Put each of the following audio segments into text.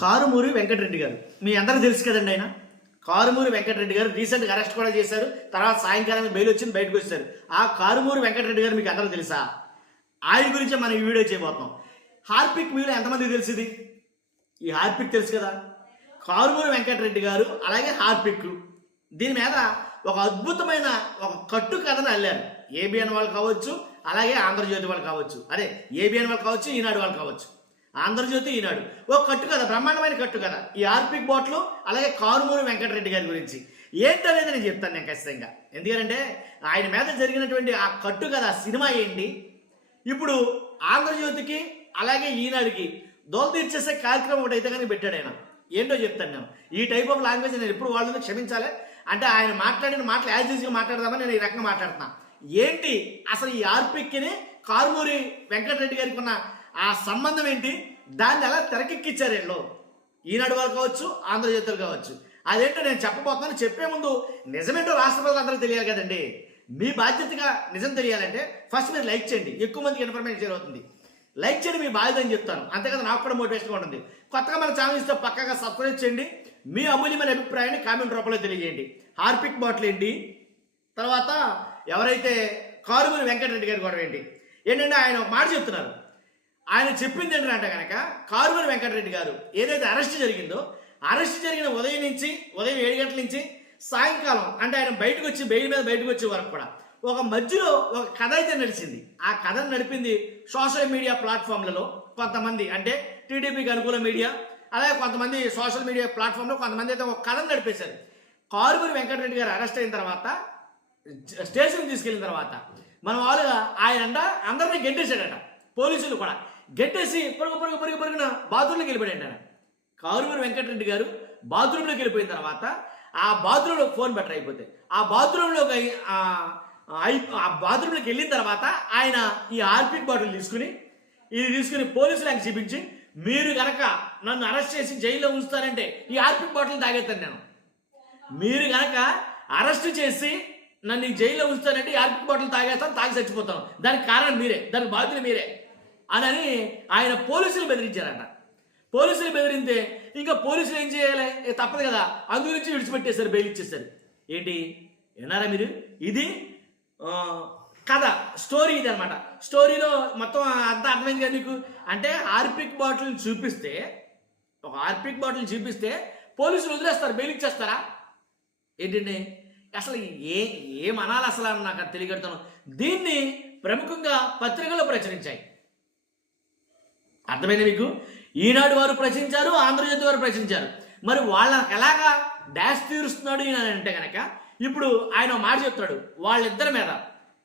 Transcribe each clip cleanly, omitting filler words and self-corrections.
కారుమూరి వెంకటరెడ్డి గారు మీ అందరూ తెలుసు కదండి. ఆయన కారుమూరి వెంకటరెడ్డి గారు రీసెంట్గా అరెస్ట్ కూడా చేశారు. తర్వాత సాయంకాలం బెయిల్ వచ్చింది, బయటకు వచ్చారు. ఆ కారుమూరి వెంకటరెడ్డి గారు మీకు అందరూ తెలుసా? ఆయన గురించి మనం ఈ వీడియో చేయబోతున్నాం. హార్పిక్ మీలో ఎంతమందికి తెలిసింది? ఈ హార్పిక్ తెలుసు కదా. కారుమూరి వెంకటరెడ్డి గారు అలాగే హార్పిక్ దీని మీద ఒక అద్భుతమైన ఒక కట్టు కథను అల్లారు. ఏబిఎన్ వాళ్ళు కావచ్చు, అలాగే ఆంధ్రజ్యోతి వాళ్ళు కావచ్చు, అదే ఏబిఎన్ వాళ్ళు కావచ్చు, ఈనాడు వాళ్ళు కావచ్చు. ఆంధ్రజ్యోతి, ఈనాడు ఒక కట్టు కథ, బ్రహ్మాండమైన కట్టు కథ. ఈ హార్పిక్ బాట్లు అలాగే కారుమూరి వెంకటరెడ్డి గారి గురించి ఏంటనేది నేను చెప్తాను నేను ఖచ్చితంగా. ఎందుకంటే ఆయన మీద జరిగినటువంటి ఆ కట్టు కథ సినిమా ఏంటి, ఇప్పుడు ఆంధ్రజ్యోతికి అలాగే ఈనాడుకి దోలు తీర్చేసే కార్యక్రమం ఒకటి అయితే కానీ పెట్టాడు ఆయన. ఏంటో చెప్తాను నేను. ఈ టైప్ ఆఫ్ లాంగ్వేజ్ నేను ఎప్పుడు వాళ్ళని క్షమించాలి. అంటే ఆయన మాట్లాడిన మాటలు యాజ్ ఈజీగా మాట్లాడదామని నేను ఈ రకంగా మాట్లాడుతున్నా. ఏంటి అసలు ఈ హార్పిక్ని కారుమూరి వెంకటరెడ్డి గారికి ఉన్న ఆ సంబంధం ఏంటి, దాన్ని ఎలా తెరకెక్కించారు వీళ్ళు, ఈనాడు వాళ్ళు కావచ్చు, ఆంధ్రజ్యోతులు కావచ్చు. అదేంటో నేను చెప్పబోతున్నాను. చెప్పే ముందు నిజమేంటో రాష్ట్ర ప్రజలందరూ తెలియాలి కదండి. మీ బాధ్యతగా నిజం తెలియాలంటే ఫస్ట్ మీరు లైక్ చేయండి. ఎక్కువ మందికి ఇన్ఫర్మేషన్ షేర్ అవుతుంది. లైక్ చేయండి, మీ బాధ్యత అని చెప్తాను. అంతే కదా, నాకు కూడా మోటివేషన్గా ఉంటుంది. కొత్తగా మన ఛానల్ ఇస్తే పక్కగా సబ్స్క్రైబ్ చేయండి. మీ అమూల్యమైన అభిప్రాయాన్ని కామెంట్ రూపంలో తెలియజేయండి. హార్పిక్ బాటిల్ ఏంటి, తర్వాత ఎవరైతే కారుమూరి వెంకటరెడ్డి గారి గొడవ ఏంటంటే ఆయన ఒక మాట చెప్తున్నారు. ఆయన చెప్పింది ఏంటంటే కనుక కారుమూరి వెంకటరెడ్డి గారు ఏదైతే అరెస్ట్ జరిగిందో, అరెస్ట్ జరిగిన ఉదయం 7 గంటల నుంచి సాయంకాలం అంటే ఆయన బయటకు వచ్చి బెయిల్ మీద బయటకు వచ్చే వరకు కూడా ఒక మధ్యలో ఒక కథ అయితే నడిచింది. ఆ కథను నడిపింది సోషల్ మీడియా ప్లాట్ఫామ్లలో కొంతమంది, అంటే టీడీపీకి అనుకూల మీడియా, అలాగే కొంతమంది సోషల్ మీడియా ప్లాట్ఫామ్లో కొంతమంది అయితే ఒక కథను నడిపేశారు. కారుమూరి వెంకటరెడ్డి గారు అరెస్ట్ అయిన తర్వాత స్టేషన్కి తీసుకెళ్ళిన తర్వాత మన వాళ్ళుగా ఆయన అందరినీ గెంటేశాడట. పోలీసులు కూడా గెంటేసి పరుగున బాత్రూంలోకి వెళ్ళిపోయాడు ఆయన. కారుమూరి వెంకటరెడ్డి గారు బాత్రూంలోకి వెళ్ళిపోయిన తర్వాత ఆ బాత్రూంలో ఫోన్ బెటర్ అయిపోతే ఆ బాత్రూంలోకి వెళ్ళిన తర్వాత ఆయన ఈ హార్పిక్ బాటిల్ తీసుకుని పోలీసులకు చూపించి, మీరు కనుక నన్ను అరెస్ట్ చేసి జైల్లో ఉంచుతారంటే ఈ హార్పిక్ బాటిల్ తాగేస్తాను నేను, మీరు కనుక అరెస్ట్ చేసి నన్ను ఈ జైల్లో ఉంచుతానంటే ఈ హార్పిక్ బాటిల్ తాగేస్తాను, తాగి చచ్చిపోతాను, దానికి కారణం మీరే, దానికి బాధ్యులు మీరే అని ఆయన పోలీసులు బెదిరించారట. పోలీసులు బెదిరితే ఇంకా పోలీసులు ఏం చేయాలి, తప్పదు కదా, అందు నుంచి విడిచిపెట్టేశారు, బెయిల్ ఇచ్చేశారు. ఏంటి విన్నారా మీరు? ఇది కథ, స్టోరీ ఇది అనమాట. స్టోరీలో మొత్తం అంతా అర్థమైంది కదా మీకు. అంటే హార్పిక్ బాటిల్ చూపిస్తే, ఒక హార్పిక్ బాటిల్ చూపిస్తే పోలీసులు వదిలేస్తారు, బెయిల్ ఇచ్చేస్తారా ఏంటండి? అసలు ఏమనాలి అసలు అని నాకు తెలియగడతాను. దీన్ని ప్రముఖంగా పత్రికలో ప్రచురించాయి. అర్థమైంది మీకు? ఈనాడు వారు ప్రశ్నించారు, ఆంధ్రజ్యోతి వారు ప్రశ్నించారు. మరి వాళ్ళకి ఎలాగా డాష్ తీరుస్తున్నాడు ఈయన అంటే కనుక ఇప్పుడు ఆయన మాట చెప్తాడు. వాళ్ళిద్దరి మీద,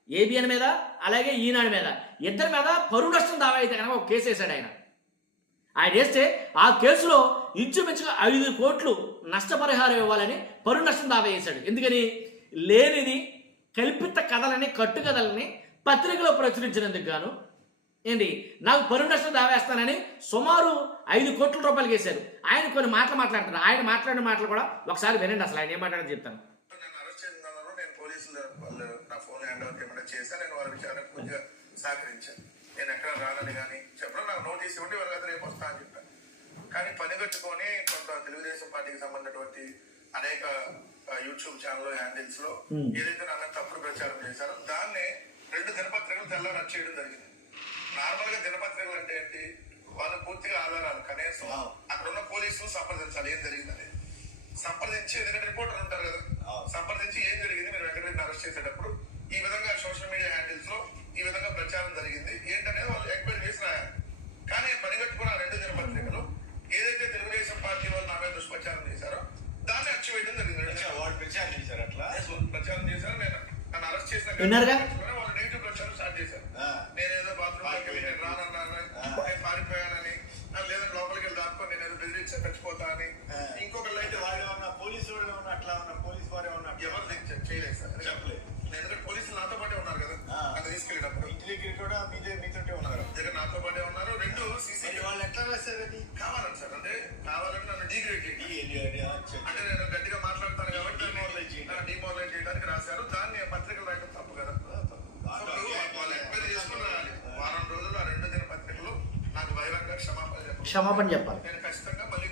ఏబిఎన్ మీద అలాగే ఈనాడు మీద, ఇద్దరి మీద పరువు నష్టం దావా అయితే కనుక ఒక కేసు వేశాడు ఆయన. ఆయన వేస్తే ఆ కేసులో ఇంచుమించుగా 5 కోట్లు నష్టపరిహారం ఇవ్వాలని పరువు నష్టం దావా వేశాడు. ఎందుకని? లేనిది కల్పిత కథలని, కట్టు కథలని పత్రికలో ప్రచురించినందుకు గాను ఏంటి నాకు పరువు నష్టం దావేస్తానని సుమారు 5 కోట్ల రూపాయలు వేశారు. ఆయన కొన్ని మాటలు మాట్లాడుతున్నారు. ఆయన మాట్లాడిన మాటలు కూడా ఒకసారి వినండి. అసలు ఆయన ఏం మాట్లాడని చెప్తాను. నేను పోలీసులు నా ఫోన్ హ్యాండ్ ఓవర్ ఏమైనా చేశాను, నేను వాళ్ళ విషయాన్ని కొద్దిగా సహకరించాను. నేను ఎక్కడ రాలని కానీ చెప్పడం, నాకు నోటీస్ ఇవ్వండి, వాళ్ళ దగ్గర రేపు వస్తా అని చెప్పాను. కానీ పని కట్టుకొని కొంత తెలుగుదేశం పార్టీకి సంబంధించినటువంటి అనేక యూట్యూబ్ ఛానల్ హ్యాండిల్స్ లో ఏదైతే నా తప్పుడు ప్రచారం చేశారో దాన్ని 2 దినపత్రికలు తెల్లారి వచ్చేయడం జరిగింది. నార్మల్ గా దినపత్రికలు అంటే ఏంటి, వాళ్ళు పూర్తిగా ఆధారాలు కనీసం అక్కడ ఉన్న పోలీసులు సంప్రదించాలి ఏం జరిగిందని. సంప్రదించి, ఎందుకంటే రిపోర్టర్లు ఉంటారు కదా, సంప్రదించి ఏం జరిగింది, మీరు వెంకటరెడ్డిని అరెస్ట్ చేసేటప్పుడు ఈ విధంగా సోషల్ మీడియా హ్యాండిల్స్ లో ఈ విధంగా ప్రచారం జరిగింది ఏంటనేది వాళ్ళు ఎంక్వైరీ చేసి రాయాలి. కానీ పనిగట్టుకున్న 2 దినపత్రికలు ఏదైతే తెలుగుదేశం పార్టీ వాళ్ళు నా మీద దుష్ప్రచారం చేశారో దాన్ని అచ్చివేయడం జరిగింది. వాళ్ళు ప్రచారం చేశారు, అట్లా ప్రచారం చేశారు. నేను నన్ను అరెస్ట్ చేసిన వాళ్ళు నెగిటివ్ ప్రచారం స్టార్ట్ చేశారు. నేనేదో బాత్రూమ్ రానన్నాను, నేను పారిపోయానని, లేదంటే లోపలికి వెళ్ళి దాచుకొని నేను ఏదో బెదిరించి చచ్చిపోతా అని. ఇంకొకళ్ళు అయితే వాళ్ళు ఏమన్నా పోలీసు వాళ్ళు ఏమన్నా అట్లా ఉన్న పోలీసు వారు ఏమన్నా ఎవరు చేయలేదు సార్, చెప్పలేదు. ఎందుకంటే పోలీసులు నాతో పాటే ఉన్నారు కదా, అక్కడ తీసుకెళ్ళినప్పుడు ఇంటి దగ్గర కూడా మీతోటే ఉన్నారు, దగ్గర నాతో పాటే ఉన్నారు. 2 సీసీ వాళ్ళు ఎట్లా రాశారు, అది కావాలని సార్, అంటే కావాలని నన్ను డిగ్రేడ్ చేయండి, అంటే నేను గట్టిగా మాట్లాడతాను కాబట్టి డిమోరలైజ్ చేయడానికి రాశారు. దాన్ని పత్రికలు రాయడం తప్పు కదా. వాళ్ళు ఎంక్వైరీ చేసుకుని రాయాలి. వారం రోజులు ఆ 2 దినపత్రికలు నాకు బహిరంగ క్షమాపణ చెప్పాలి. క్షమాపణ చెప్పాలి. నేను ఖచ్చితంగా మళ్ళీ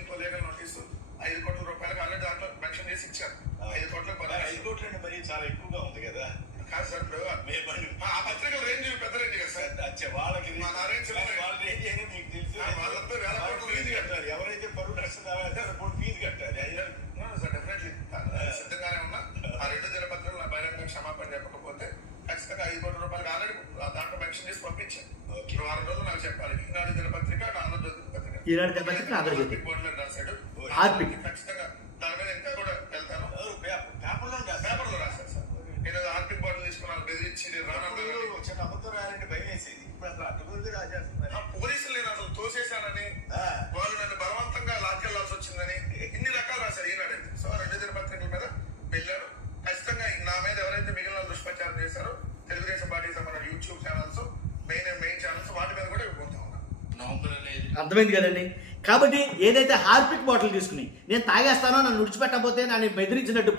5 కోట్ల రూపాయలకు ఆల్రెడీ దాంట్లో మెన్షన్ చేసి ఇచ్చారు. 5 కోట్ల 5 కోట్లు అంటే మరి చాలా ఎక్కువగా ఉంది కదా. కాదు సార్, ఇప్పుడు ఆ పత్రిక రేంజ్ పెద్ద రేంజ్ కదా సార్. వాళ్ళకి మా నా రేంజ్ వాళ్ళ రేంజ్ అనేది మీకు తెలుసు. వాళ్ళంతా వేల కోట్లు ఫీజు కట్టాలి. ఎవరైతే పరువు నష్టం రావాలి ఫీజు కట్టాలి. సార్ డెఫినెట్లీ సిద్ధంగానే ఉన్నా. ఆ 2 దినపత్రికలు నా బహిరంగ క్షమాపణ చెప్పకపోతే ఖచ్చితంగా 5 కోట్ల రూపాయలకు ఆల్రెడీ దాంట్లో మెన్షన్ చేసి పంపించాను. ఇప్పుడు 6 రోజులు నాకు చెప్పాలి. ఈనాడు దినపత్రిక, ఆంధ్రజ్యోతి దినపత్రిక, ఈనాడు దినపత్రిక, ఆంధ్రజ్యోతి బోర్డులో రాశాడు. హార్పిక్ ఖచ్చితంగా దాని మీద ఇంకా కూడా వెళ్తాను. పేపర్లో రాశారు సార్. నేను హార్పిక్ బాటిల్ తీసుకున్నాను, బెదిరించి చిన్న అబద్ధం రాయాలంటే భయం వేసేది. ఇప్పుడు అసలు అడ్డుకుంది రాజేస్తున్నారు. పోలీసులు నేను అసలు తోసేశానని, వాళ్ళు నన్ను బలవంతంగా లాక్కెళ్లాల్సి వచ్చిందని ఇన్ని రకాలు రాశారు ఈనాడు. సో 2 దినపత్రికల మీద వెళ్ళాడు. ఖచ్చితంగా నా మీద ఎవరైతే మిగిలిన దుష్ప్రచారం చేశారో తెలుగుదేశం పార్టీకి సంబంధించిన యూట్యూబ్ ఛానల్స్, మెయిన్ ఛానల్స్, వాటి మీద కూడా వెళ్ళిపోతా ఉన్నా. అర్థమైంది కదండి. కాబట్టి ఏదైతే హార్పిక్ బాటిల్ తీసుకుని నేను తాగేస్తానో, నన్ను విడిచిపెట్టకపోతే నన్ను బెదిరించినట్టు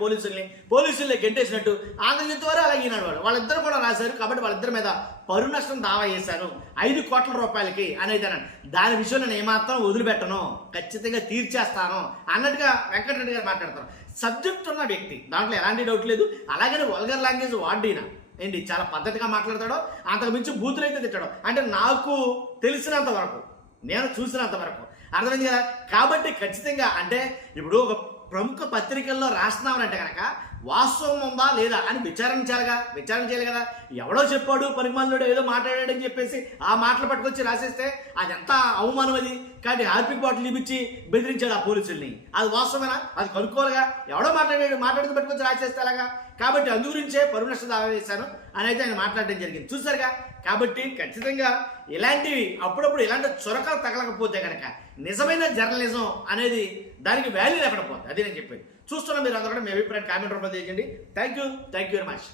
పోలీసుల్ని గెంటేసినట్టు ఆంధ్రజ్యోతి వారు అలాగే ఈనాడు వాడు వాళ్ళిద్దరు కూడా రాశారు. కాబట్టి వాళ్ళిద్దరి మీద పరువు నష్టం దావా చేశాను 5 కోట్ల రూపాయలకి అనేది అన్నాను. దాని విషయం నేను ఏమాత్రం వదిలిపెట్టను, ఖచ్చితంగా తీర్చేస్తాను అన్నట్టుగా వెంకటరెడ్డి గారు మాట్లాడతారు. సబ్జెక్ట్ ఉన్న వ్యక్తి, దాంట్లో ఎలాంటి డౌట్ లేదు. అలాగని వల్గర్ లాంగ్వేజ్ వాడినా ఏంటి చాలా పద్ధతిగా మాట్లాడతాడో, అంతకు మించి బూతులు అయితే తిట్టాడు. అంటే నాకు తెలిసినంత వరకు, నేను చూసినంత వరకు అర్థమైంది కదా. కాబట్టి ఖచ్చితంగా అంటే ఇప్పుడు ఒక ప్రముఖ పత్రికల్లో రాస్తున్నామనంటే కనుక వాస్తవం ఉందా లేదా అని విచారణ చేయాలి కదా. ఎవడో చెప్పాడు పనికిమాలినోడు ఏదో మాట్లాడాడని చెప్పేసి ఆ మాటలు పట్టుకొచ్చి రాసేస్తే అది ఎంత అవమానం అది. కాబట్టి హార్పిక్ బాటిల్ చూపించి బెదిరించాడు ఆ పోలీసుల్ని, అది వాస్తవమేనా? అది కనుక్కోలుగా. ఎవడో మాట్లాడితే పట్టుకొచ్చి రాసేస్తే అలాగా. కాబట్టి అందు గురించే పరువు నష్టం దావా వేశాను అని అయితే ఆయన మాట్లాడడం జరిగింది, చూసారుగా. కాబట్టి ఖచ్చితంగా ఇలాంటివి అప్పుడప్పుడు ఇలాంటి చొరకలు తగలకపోతే కనుక నిజమైన జర్నలిజం అనేది దానికి వాల్యూ లేకపోతే, అది నేను చెప్పేది. చూస్తున్నా మీరు అందరూ కూడా మీ అభిప్రాయం కామెంట్ రూపంలో తెలియజేయండి. Thank you very much.